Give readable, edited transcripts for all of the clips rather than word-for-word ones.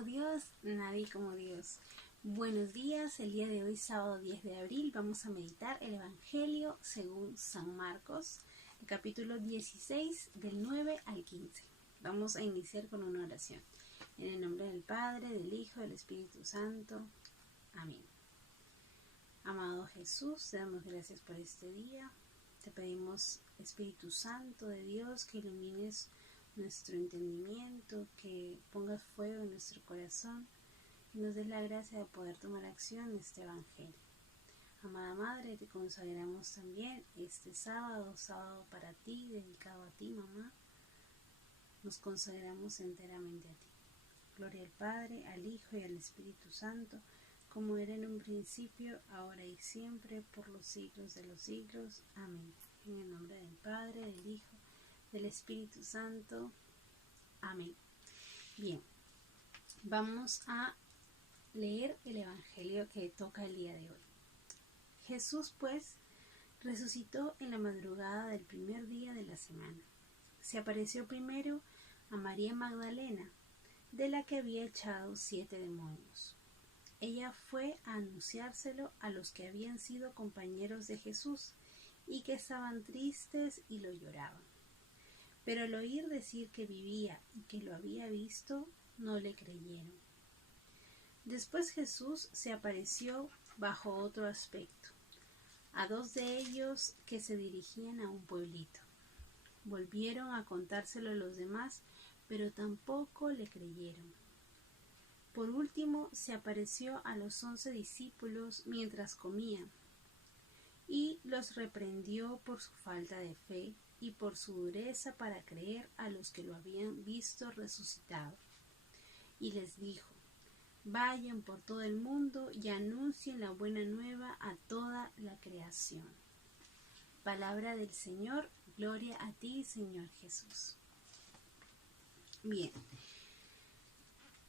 como Dios, nadie como Dios. Buenos días, el día de hoy, sábado 10 de abril, vamos a meditar el Evangelio según San Marcos, el capítulo 16, del 9 al 15. Vamos a iniciar con una oración. En el nombre del Padre, del Hijo, del Espíritu Santo. Amén. Amado Jesús, te damos gracias por este día. Te pedimos, Espíritu Santo de Dios, que ilumines nuestro entendimiento, que pongas fuego en nuestro corazón y nos des la gracia de poder tomar acción en este Evangelio. Amada Madre, te consagramos también este sábado para ti, dedicado a ti, mamá. Nos consagramos enteramente a ti. Gloria al Padre, al Hijo y al Espíritu Santo, como era en un principio, ahora y siempre, por los siglos de los siglos. Amén. En el nombre del Padre, del Hijo, del Espíritu Santo. Amén. Bien, vamos a leer el Evangelio que toca el día de hoy. Jesús, pues, resucitó en la madrugada del primer día de la semana. Se apareció primero a María Magdalena, de la que había echado 7 demonios. Ella fue a anunciárselo a los que habían sido compañeros de Jesús y que estaban tristes y lo lloraban. Pero al oír decir que vivía y que lo había visto, no le creyeron. Después Jesús se apareció bajo otro aspecto, a 2 de ellos que se dirigían a un pueblito. Volvieron a contárselo a los demás, pero tampoco le creyeron. Por último se apareció a los 11 discípulos mientras comían, y los reprendió por su falta de fe y por su dureza para creer a los que lo habían visto resucitado. Y les dijo: vayan por todo el mundo y anuncien la buena nueva a toda la creación. Palabra del Señor, gloria a ti, Señor Jesús. Bien,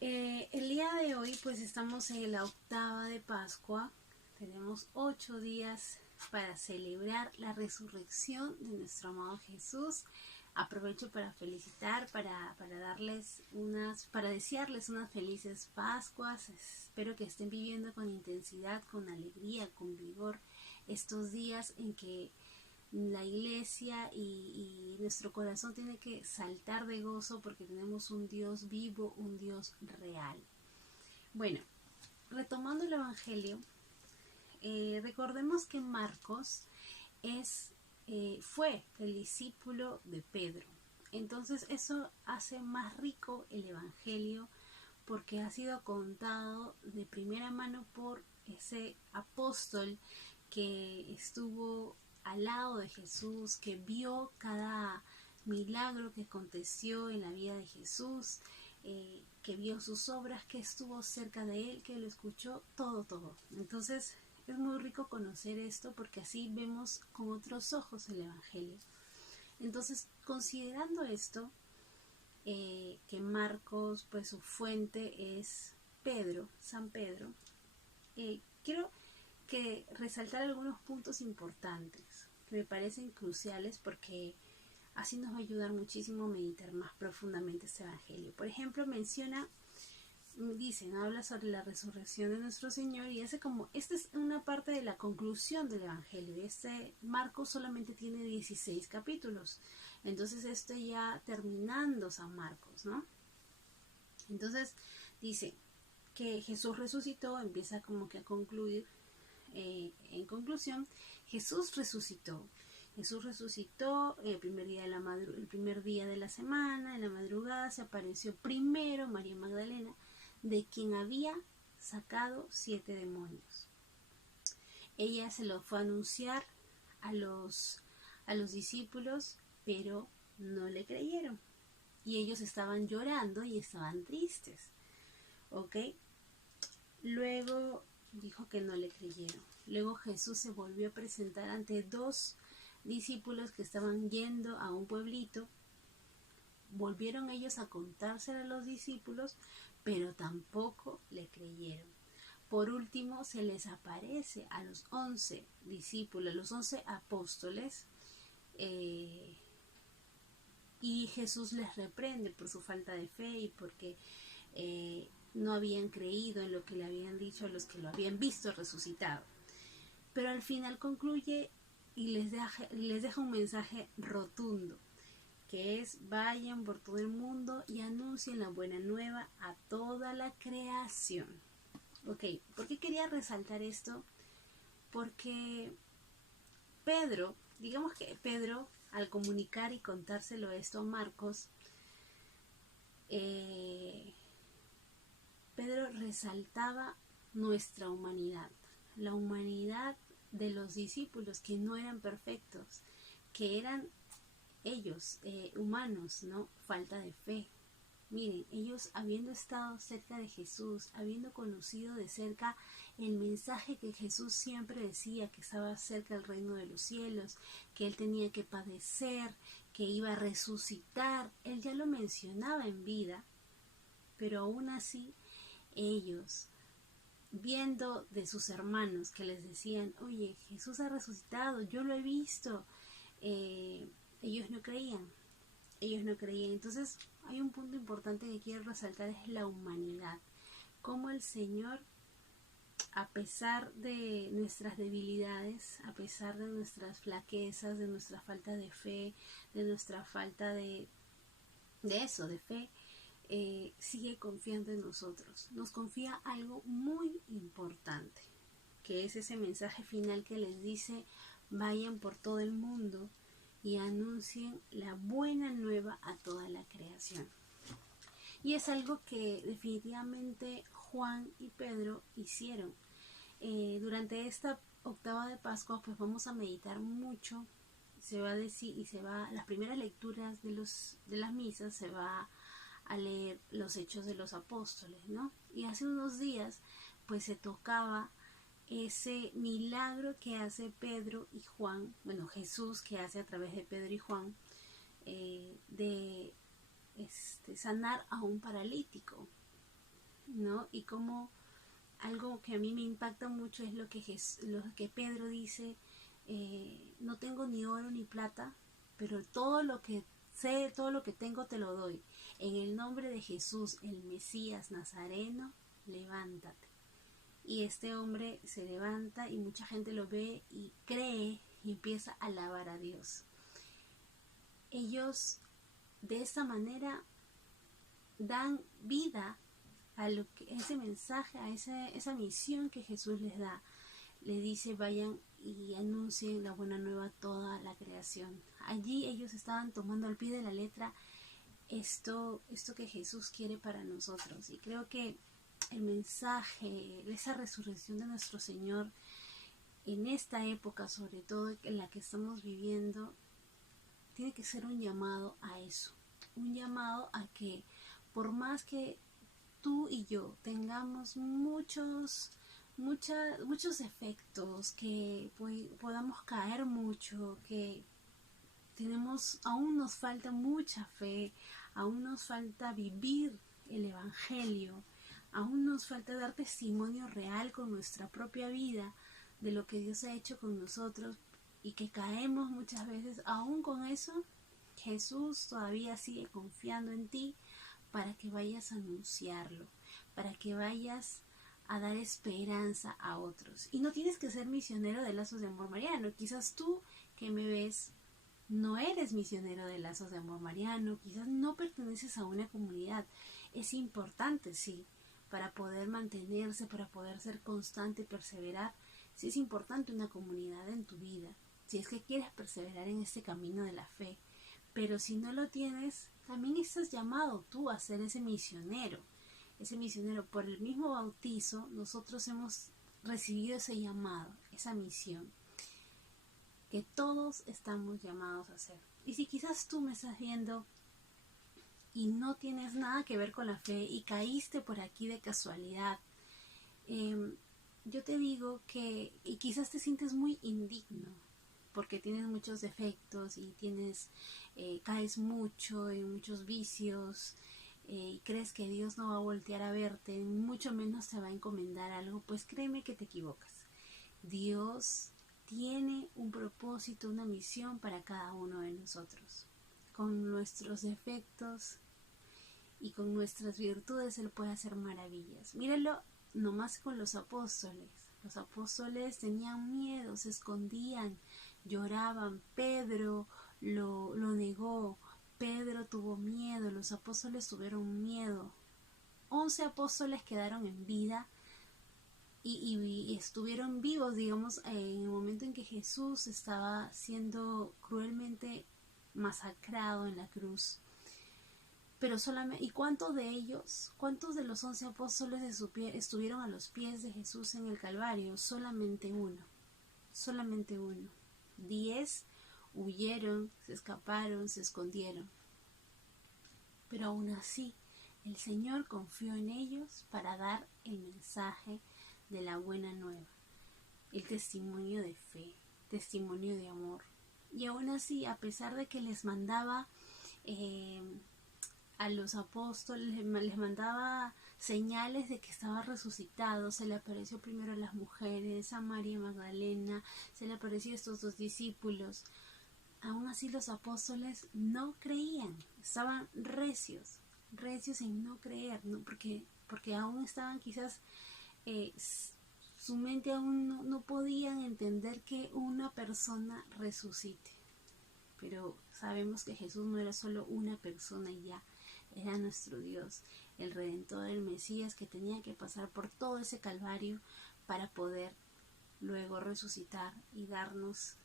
el día de hoy pues estamos en la octava de Pascua. Tenemos 8 días para celebrar la resurrección de nuestro amado Jesús. Aprovecho para felicitar, para desearles unas felices Pascuas. Espero que estén viviendo con intensidad, con alegría, con vigor estos días en que la iglesia y nuestro corazón tiene que saltar de gozo porque tenemos un Dios vivo, un Dios real. Bueno, retomando el Evangelio, recordemos que Marcos fue el discípulo de Pedro. Entonces eso hace más rico el Evangelio porque ha sido contado de primera mano por ese apóstol que estuvo al lado de Jesús, que vio cada milagro que aconteció en la vida de Jesús, que vio sus obras, que estuvo cerca de él, que lo escuchó, todo. Entonces es muy rico conocer esto porque así vemos con otros ojos el Evangelio. Entonces, considerando esto, que Marcos, pues su fuente es Pedro, San Pedro, quiero que resaltar algunos puntos importantes que me parecen cruciales porque así nos va a ayudar muchísimo a meditar más profundamente este Evangelio. Por ejemplo, habla sobre la resurrección de nuestro Señor y esta es una parte de la conclusión del Evangelio. Marcos solamente tiene 16 capítulos, entonces ya terminando San Marcos, ¿no? Entonces dice que Jesús resucitó, empieza como que a concluir. En conclusión, Jesús resucitó el primer día de la semana. En la madrugada se apareció primero María Magdalena, de quien había sacado 7 demonios. Ella se lo fue a anunciar a los discípulos, pero no le creyeron y ellos estaban llorando y estaban tristes, ¿ok? Luego dijo que no le creyeron. Luego Jesús se volvió a presentar ante 2 discípulos que estaban yendo a un pueblito. Volvieron ellos a contárselo a los discípulos, pero tampoco le creyeron. Por último, se les aparece a los 11 discípulos, los 11 apóstoles, y Jesús les reprende por su falta de fe y porque no habían creído en lo que le habían dicho a los que lo habían visto resucitado. Pero al final concluye y les deja un mensaje rotundo, que es: vayan por todo el mundo y anuncien la buena nueva a toda la creación. Ok, ¿por qué quería resaltar esto? Porque digamos que Pedro, al comunicar y contárselo esto a Marcos, Pedro resaltaba nuestra humanidad, la humanidad de los discípulos, que no eran perfectos, que eran ellos humanos, ¿no? Falta de fe. Miren, ellos habiendo estado cerca de Jesús, habiendo conocido de cerca el mensaje que Jesús siempre decía, que estaba cerca del reino de los cielos, que él tenía que padecer, que iba a resucitar, él ya lo mencionaba en vida, pero aún así ellos, viendo de sus hermanos que les decían: oye, Jesús ha resucitado, yo lo he visto, ellos no creían. Entonces hay un punto importante que quiero resaltar, es la humanidad, cómo el Señor, a pesar de nuestras debilidades, a pesar de nuestras flaquezas, de nuestra falta de fe, de nuestra falta de fe, sigue confiando en nosotros. Nos confía algo muy importante, que es ese mensaje final que les dice: vayan por todo el mundo y anuncien la buena nueva a toda la creación. Y es algo que definitivamente Juan y Pedro hicieron. Durante esta octava de Pascua, pues vamos a meditar mucho. Se va a decir, las primeras lecturas de las misas se va a leer los Hechos de los Apóstoles, ¿no? Y hace unos días, pues se tocaba ese milagro que hace Pedro y Juan, bueno, Jesús, que hace a través de Pedro y Juan, de sanar a un paralítico, ¿no? Y como algo que a mí me impacta mucho es lo que Pedro dice: no tengo ni oro ni plata, pero todo lo que sé, todo lo que tengo te lo doy. En el nombre de Jesús, el Mesías Nazareno, levántate. Y este hombre se levanta y mucha gente lo ve y cree y empieza a alabar a Dios. Ellos de esta manera dan vida a ese mensaje, a esa misión que Jesús les da. Le dice: vayan y anuncien la buena nueva a toda la creación. Allí ellos estaban tomando al pie de la letra esto que Jesús quiere para nosotros. Y creo que el mensaje de esa resurrección de nuestro Señor en esta época, sobre todo en la que estamos viviendo, tiene que ser un llamado a eso, un llamado a que, por más que tú y yo tengamos muchos defectos, que podamos caer mucho, que aún nos falta mucha fe, aún nos falta vivir el Evangelio, aún nos falta dar testimonio real con nuestra propia vida de lo que Dios ha hecho con nosotros, y que caemos muchas veces. Aún con eso, Jesús todavía sigue confiando en ti para que vayas a anunciarlo, para que vayas a dar esperanza a otros. Y no tienes que ser misionero de Lazos de Amor Mariano. Quizás tú que me ves no eres misionero de Lazos de Amor Mariano, quizás no perteneces a una comunidad. Es importante, sí, para poder mantenerse, para poder ser constante y perseverar. Sí es importante una comunidad en tu vida, si es que quieres perseverar en este camino de la fe. Pero si no lo tienes, también estás llamado tú a ser ese misionero. Ese misionero, por el mismo bautizo, nosotros hemos recibido ese llamado, esa misión, que todos estamos llamados a hacer. Y si quizás tú me estás viendo y no tienes nada que ver con la fe y caíste por aquí de casualidad, yo te digo que y quizás te sientes muy indigno porque tienes muchos defectos y caes mucho en muchos vicios, y crees que Dios no va a voltear a verte, mucho menos te va a encomendar algo. Pues créeme que te equivocas. Dios tiene un propósito, una misión para cada uno de nosotros. Con nuestros defectos y con nuestras virtudes Él puede hacer maravillas. Míralo nomás con los apóstoles. Los apóstoles tenían miedo, se escondían, lloraban. Pedro lo negó, Pedro tuvo miedo, los apóstoles tuvieron miedo. 11 apóstoles quedaron en vida y estuvieron vivos, digamos, en el momento en que Jesús estaba siendo cruelmente masacrado en la cruz. Pero solamente, ¿y cuántos de ellos, cuántos de los 11 apóstoles estuvieron a los pies de Jesús en el Calvario? Solamente uno. 10 huyeron, se escaparon, se escondieron. Pero aún así, el Señor confió en ellos para dar el mensaje de la buena nueva, el testimonio de fe, testimonio de amor. Y aún así, a pesar de que les mandaba a los apóstoles, les mandaba señales de que estaba resucitado, se le apareció primero a las mujeres, a María Magdalena, se le apareció a estos 2 discípulos. Aún así los apóstoles no creían, estaban recios en no creer, ¿no? Porque aún estaban quizás, su mente aún no podían entender que una persona resucite. Pero sabemos que Jesús no era solo una persona y ya, era nuestro Dios, el Redentor, el Mesías, que tenía que pasar por todo ese calvario para poder luego resucitar y darnos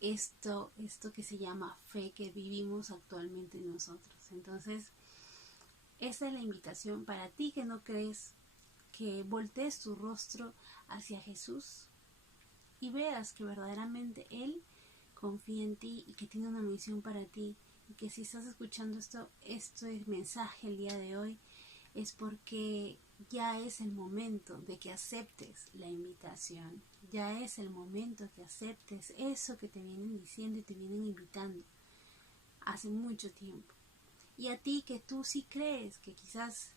esto que se llama fe que vivimos actualmente nosotros. Entonces, esa es la invitación para ti que no crees, que voltees tu rostro hacia Jesús y veas que verdaderamente Él confía en ti y que tiene una misión para ti, y que si estás escuchando este mensaje el día de hoy es porque ya es el momento de que aceptes la invitación, ya es el momento que aceptes eso que te vienen diciendo y te vienen invitando hace mucho tiempo. Y a ti que tú sí crees, que quizás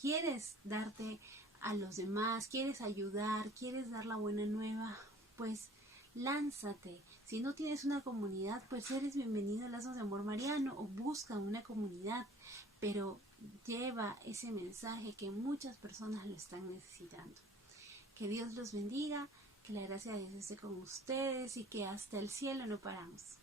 quieres darte a los demás, quieres ayudar, quieres dar la buena nueva, pues lánzate. Si no tienes una comunidad, pues eres bienvenido a Lazos de Amor Mariano o busca una comunidad, pero lleva ese mensaje que muchas personas lo están necesitando. Que Dios los bendiga, que la gracia de Dios esté con ustedes y que hasta el cielo no paramos.